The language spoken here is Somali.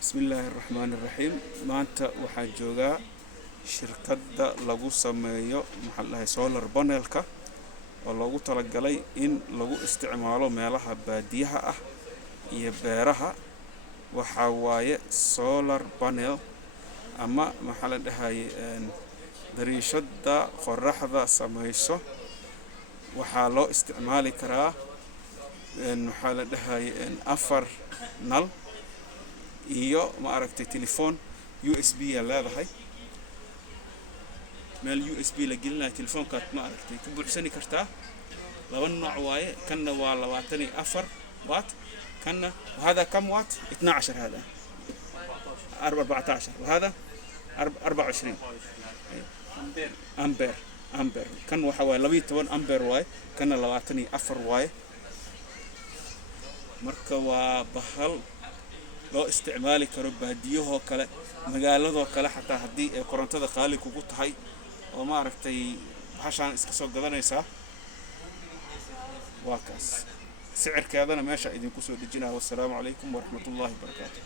بسم الله الرحمن الرحيم maanta waxaan joogaa shirkadda lagu sameeyo solar panelka oo loogu talagalay in lagu isticmaalo meelaha baadiyaha ah iyo beeraha waxa waaye solar panel ama dariishada qorraxda samayso waxaa loo isticmaali karaa afar nal iyo telephone USB ya leedahay meel USB la gelinayo telefoonkaad ku buuxsani kartaa laba nooc waaye kanna waa 24 watt kanna وهذا كم وات 12 هذا 14 وهذا 24 امبير كان waxa waa 12 امبير waaye kanna 24 waaye marka waa bahal loo isticmaali karo baadiyahoo kale magaaladoo kale xataa hadii ay korontada qaali kugu tahay oo bahashan iska soo gadanaysa waa kaas sicirkeedana meesha idin ku soo dejinaa. Wassalaamu calaykum wa rahmatullaahi wa barakaatuh.